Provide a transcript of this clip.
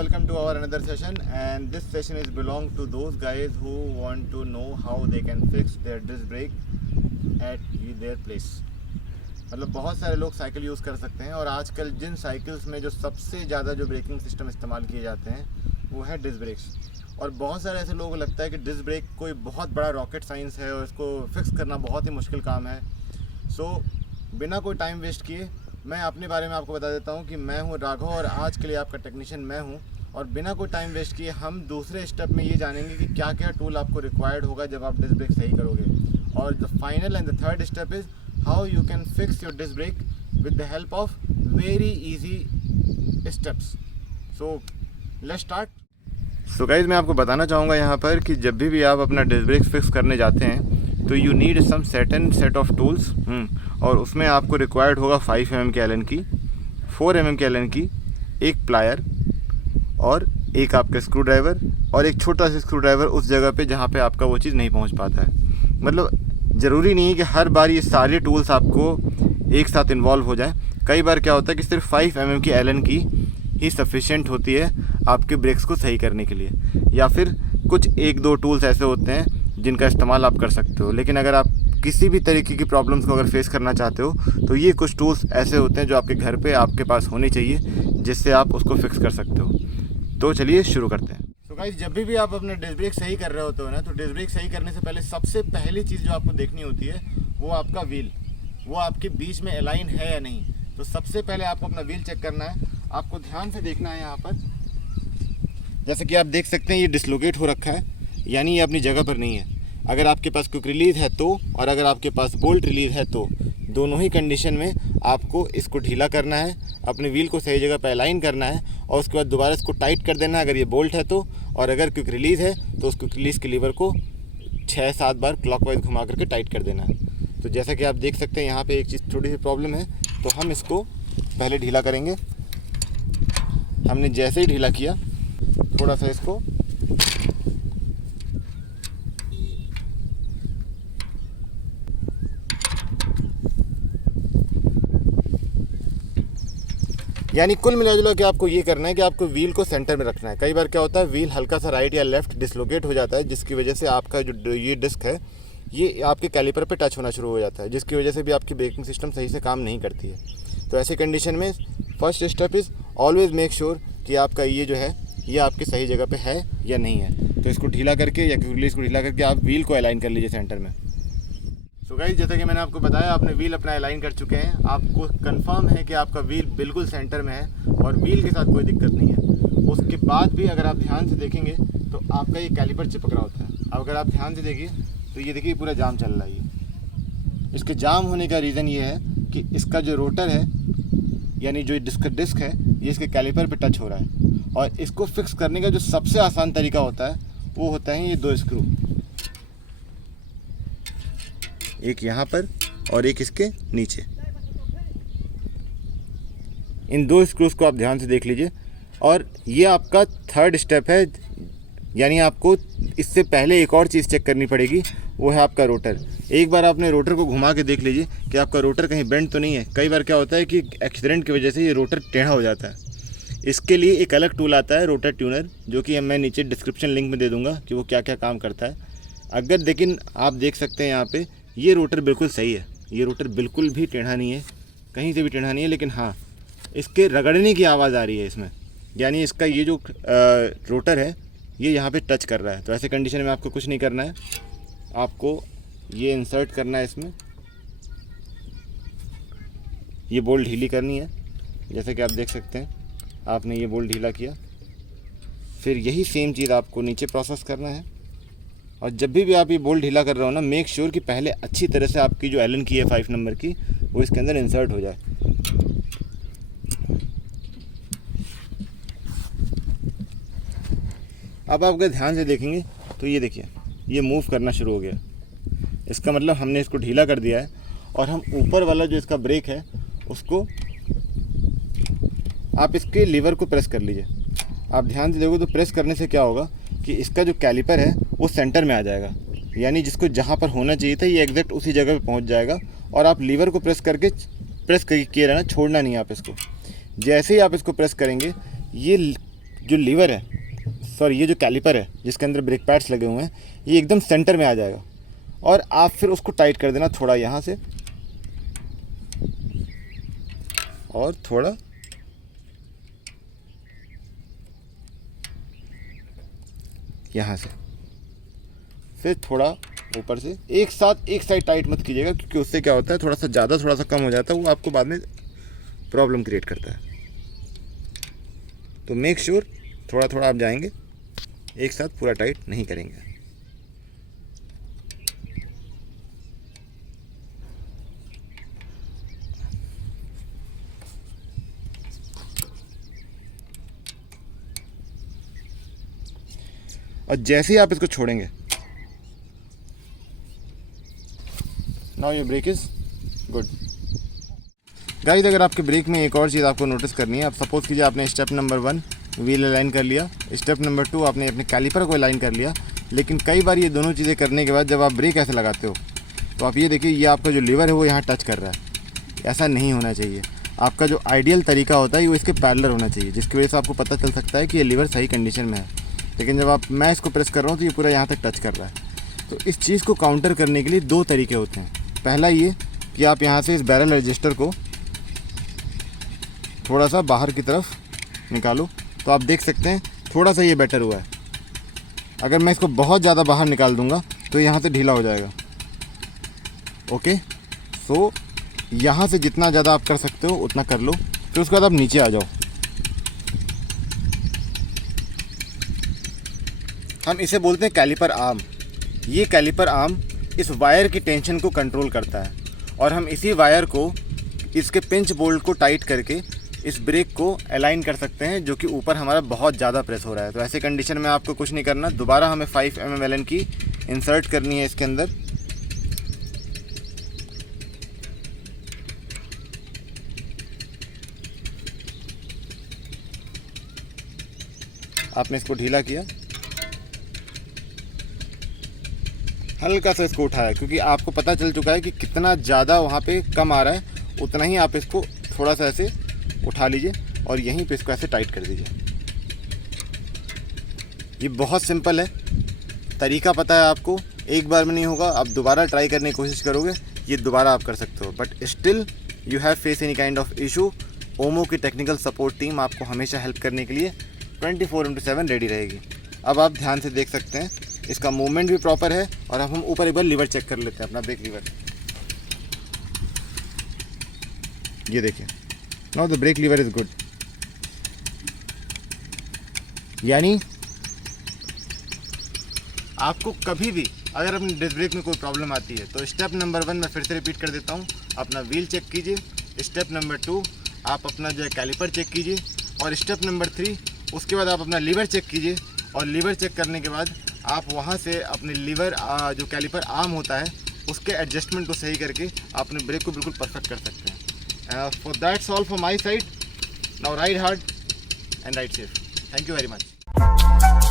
welcome to our another session, and this session is belong to those guys who want to know how they can fix their disc brake at their place. मतलब बहुत सारे लोग cycle use कर सकते हैं और आजकल जिन cycles में जो सबसे ज़्यादा जो ब्रेकिंग सिस्टम इस्तेमाल किए जाते हैं वो है डिस्क ब्रेक्स। और बहुत सारे ऐसे लोगों को लगता है कि डिस्क ब्रेक कोई बहुत बड़ा रॉकेट साइंस है और इसको फिक्स करना बहुत ही मुश्किल काम है। सो बिना कोई टाइम वेस्ट किए मैं अपने बारे में आपको बता देता हूं कि मैं हूं राघव और आज के लिए आपका टेक्नीशियन मैं हूं। और बिना कोई टाइम वेस्ट किए हम दूसरे स्टेप में ये जानेंगे कि क्या क्या टूल आपको रिक्वायर्ड होगा जब आप डिस्क ब्रेक सही करोगे। और the final and the third step is how you can fix your disc brake with the help of very easy steps. So let's start. So guys मैं आपको बताना चाहूँगा यहाँ पर कि जब भी आप अपना डिस्क ब्रेक फिक्स करने जाते हैं तो you need some certain set of tools. और उसमें आपको रिक्वायर्ड होगा 5 mm के एलन की, 4 mm के एलन की, एक प्लायर और एक आपका स्क्रू ड्राइवर और एक छोटा सा स्क्रू ड्राइवर उस जगह पे जहाँ पे आपका वो चीज़ नहीं पहुँच पाता है। मतलब ज़रूरी नहीं है कि हर बार ये सारे टूल्स आपको एक साथ इन्वॉल्व हो जाए। कई बार क्या होता है कि सिर्फ 5 mm की एलन की ही सफिशिएंट होती है आपके ब्रेक्स को सही करने के लिए, या फिर कुछ 1-2 टूल्स ऐसे होते हैं जिनका इस्तेमाल आप कर सकते हो। लेकिन अगर आप किसी भी तरीके की प्रॉब्लम्स को अगर फेस करना चाहते हो तो ये कुछ टूल्स ऐसे होते हैं जो आपके घर पे आपके पास होने चाहिए जिससे आप उसको फिक्स कर सकते हो। तो चलिए शुरू करते हैं। तो गाइस जब भी आप अपने डिस्क ब्रेक सही कर रहे होते हो ना, तो डिस्क ब्रेक सही करने से पहले सबसे पहली चीज़ जो आपको देखनी होती है वो आपका व्हील, वो आपके बीच में अलाइन है या नहीं। तो सबसे पहले आपको अपना व्हील चेक करना है। आपको ध्यान से देखना है यहाँ पर, जैसे कि आप देख सकते हैं ये डिसलोकेट हो रखा है, यानी ये अपनी जगह पर नहीं है। अगर आपके पास क्विक रिलीज़ है तो, और अगर आपके पास बोल्ट रिलीज़ है तो, दोनों ही कंडीशन में आपको इसको ढीला करना है, अपने व्हील को सही जगह पर अलाइन करना है और उसके बाद दोबारा इसको टाइट कर देना है अगर ये बोल्ट है तो। और अगर क्विक रिलीज़ है तो उस क्विक रिलीज़ के लीवर को 6-7 बार क्लॉकवाइज घुमा करके टाइट कर देना है। तो जैसा कि आप देख सकते हैं यहाँ पर एक चीज़ थोड़ी सी प्रॉब्लम है, तो हम इसको पहले ढीला करेंगे। हमने जैसे ही ढीला किया थोड़ा सा इसको यानी कुल मिला जुला के आपको ये करना है कि आपको व्हील को सेंटर में रखना है। कई बार क्या होता है व्हील हल्का सा राइट या लेफ्ट डिसलोकेट हो जाता है, जिसकी वजह से आपका जो ये डिस्क है ये आपके कैलिपर पे टच होना शुरू हो जाता है, जिसकी वजह से भी आपकी ब्रेकिंग सिस्टम सही से काम नहीं करती है। तो ऐसी कंडीशन में first step is always make sure कि आपका ये जो है ये आपकी सही जगह पे है या नहीं है। तो इसको ढीला करके या रिलीज को ढीला करके आप व्हील को अलाइन कर लीजिए सेंटर में। सो गाइस जैसा कि मैंने आपको बताया आपने व्हील अपना अलाइन कर चुके हैं, आपको कंफर्म है कि आपका व्हील बिल्कुल सेंटर में है और व्हील के साथ कोई दिक्कत नहीं है। उसके बाद भी अगर आप ध्यान से देखेंगे तो आपका ये कैलिपर चिपक रहा होता है। अब अगर आप ध्यान से देखिए तो ये देखिए पूरा जाम चल रहा है। ये इसके जाम होने का रीज़न ये है कि इसका जो रोटर है यानी जो डिस्क है ये इसके कैलिपर पे टच हो रहा है। और इसको फिक्स करने का जो सबसे आसान तरीका होता है वो होता है ये 2 स्क्रू, एक यहाँ पर और एक इसके नीचे। इन 2 स्क्रूज को आप ध्यान से देख लीजिए। और ये आपका थर्ड स्टेप है, यानी आपको इससे पहले एक और चीज़ चेक करनी पड़ेगी, वो है आपका रोटर। एक बार आपने रोटर को घुमा के देख लीजिए कि आपका रोटर कहीं बेंड तो नहीं है। कई बार क्या होता है कि एक्सीडेंट की वजह से ये रोटर टेढ़ा हो जाता है। इसके लिए एक अलग टूल आता है रोटर ट्यूनर, जो कि मैं नीचे डिस्क्रिप्शन लिंक में दे दूंगा कि वो क्या क्या काम करता है। अगर लेकिन आप देख सकते हैं यहाँ पे ये रोटर बिल्कुल सही है, ये रोटर बिल्कुल भी टेढ़ा नहीं है, कहीं से भी टेढ़ा नहीं है। लेकिन हाँ इसके रगड़ने की आवाज़ आ रही है इसमें, यानी इसका ये जो रोटर है ये यहाँ पे टच कर रहा है। तो ऐसे कंडीशन में आपको कुछ नहीं करना है, आपको ये इंसर्ट करना है इसमें, ये बोल्ट ढीली करनी है। जैसे कि आप देख सकते हैं आपने ये बोल्ट ढीला किया, फिर यही सेम चीज़ आपको नीचे प्रोसेस करना है। और जब भी आप ये बोल्ट ढीला कर रहे हो ना, मेक श्योर कि पहले अच्छी तरह से आपकी जो एलन की है 5 नंबर की वो इसके अंदर इंसर्ट हो जाए। अब आप अगर ध्यान से देखेंगे तो ये देखिए ये मूव करना शुरू हो गया। इसका मतलब हमने इसको ढीला कर दिया है और हम ऊपर वाला जो इसका ब्रेक है उसको आप इसके लीवर को प्रेस कर लीजिए। आप ध्यान से देखो तो प्रेस करने से क्या होगा कि इसका जो कैलिपर है वो सेंटर में आ जाएगा, यानी जिसको जहाँ पर होना चाहिए था ये एग्जैक्ट उसी जगह पे पहुँच जाएगा। और आप लीवर को प्रेस किए रहना, छोड़ना नहीं आप इसको। जैसे ही आप इसको प्रेस करेंगे ये जो लीवर है, सॉरी ये जो कैलिपर है जिसके अंदर ब्रेक पैड्स लगे हुए हैं, ये एकदम सेंटर में आ जाएगा और आप फिर उसको टाइट कर देना थोड़ा यहाँ से और थोड़ा यहाँ से, फिर थोड़ा ऊपर से। एक साथ एक साइड टाइट मत कीजिएगा क्योंकि उससे क्या होता है थोड़ा सा ज़्यादा थोड़ा सा कम हो जाता है, वो आपको बाद में प्रॉब्लम क्रिएट करता है। तो मेक श्योर थोड़ा थोड़ा आप जाएंगे, एक साथ पूरा टाइट नहीं करेंगे। और जैसे ही आप इसको छोड़ेंगे, now your brake is good. Guys अगर आपके ब्रेक में एक और चीज़ आपको नोटिस करनी है, आप सपोज कीजिए आपने स्टेप नंबर 1 व्हील अलाइन कर लिया, स्टेप नंबर 2 आपने अपने कैलिपर को अलाइन कर लिया, लेकिन कई बार ये दोनों चीज़ें करने के बाद जब आप ब्रेक ऐसे लगाते हो तो आप ये देखिए ये आपका जो लीवर है वो यहाँ टच कर रहा है। ऐसा नहीं होना चाहिए। आपका जो आइडियल तरीका होता है वो इसके पैरेलल होना चाहिए, जिसकी वजह से आपको पता चल सकता है कि ये लीवर सही कंडीशन में है। लेकिन जब मैं इसको प्रेस कर रहा हूँ तो ये पूरा यहाँ तक टच कर रहा है। तो इस चीज़ को काउंटर करने के लिए 2 तरीके होते हैं। पहला ये कि आप यहाँ से इस बैरल रजिस्टर को थोड़ा सा बाहर की तरफ निकालो, तो आप देख सकते हैं थोड़ा सा ये बेटर हुआ है। अगर मैं इसको बहुत ज़्यादा बाहर निकाल दूंगा तो यहाँ से ढीला हो जाएगा। ओके, सो यहाँ से जितना ज़्यादा आप कर सकते हो उतना कर लो, फिर उसके बाद आप नीचे आ जाओ। हम इसे बोलते हैं कैलिपर आर्म। ये कैलिपर आर्म इस वायर की टेंशन को कंट्रोल करता है और हम इसी वायर को इसके पिंच बोल्ट को टाइट करके इस ब्रेक को अलाइन कर सकते हैं, जो कि ऊपर हमारा बहुत ज़्यादा प्रेस हो रहा है। तो ऐसे कंडीशन में आपको कुछ नहीं करना, दोबारा हमें 5 mm एलन की इंसर्ट करनी है इसके अंदर। आपने इसको ढीला किया, हल्का सा इसको उठाया, क्योंकि आपको पता चल चुका है कि कितना ज़्यादा वहाँ पे कम आ रहा है, उतना ही आप इसको थोड़ा सा ऐसे उठा लीजिए और यहीं पे इसको ऐसे टाइट कर दीजिए। ये बहुत सिंपल है, तरीका पता है आपको, एक बार में नहीं होगा, आप दोबारा ट्राई करने की कोशिश करोगे ये दोबारा आप कर सकते हो। But still you have face any kind of issue, Omo की टेक्निकल सपोर्ट टीम आपको हमेशा हेल्प करने के लिए 24/7 रेडी रहेगी। अब आप ध्यान से देख सकते हैं इसका मूवमेंट भी प्रॉपर है। और अब हम ऊपर एक बार लीवर चेक कर लेते हैं, अपना ब्रेक लीवर। ये देखिए, now the brake lever is good. यानी आपको कभी भी अगर अपने डिस्क ब्रेक में कोई प्रॉब्लम आती है तो स्टेप नंबर 1 मैं फिर से रिपीट कर देता हूँ, अपना व्हील चेक कीजिए। स्टेप नंबर 2 आप अपना जो है कैलिपर चेक कीजिए। और स्टेप नंबर 3 उसके बाद आप अपना लीवर चेक कीजिए। और लीवर चेक करने के बाद आप वहाँ से अपने लीवर जो कैलिपर आर्म होता है उसके एडजस्टमेंट को सही करके अपने ब्रेक को बिल्कुल परफेक्ट कर सकते हैं। For that's all for my side. Now ride hard and ride safe. Thank you very much.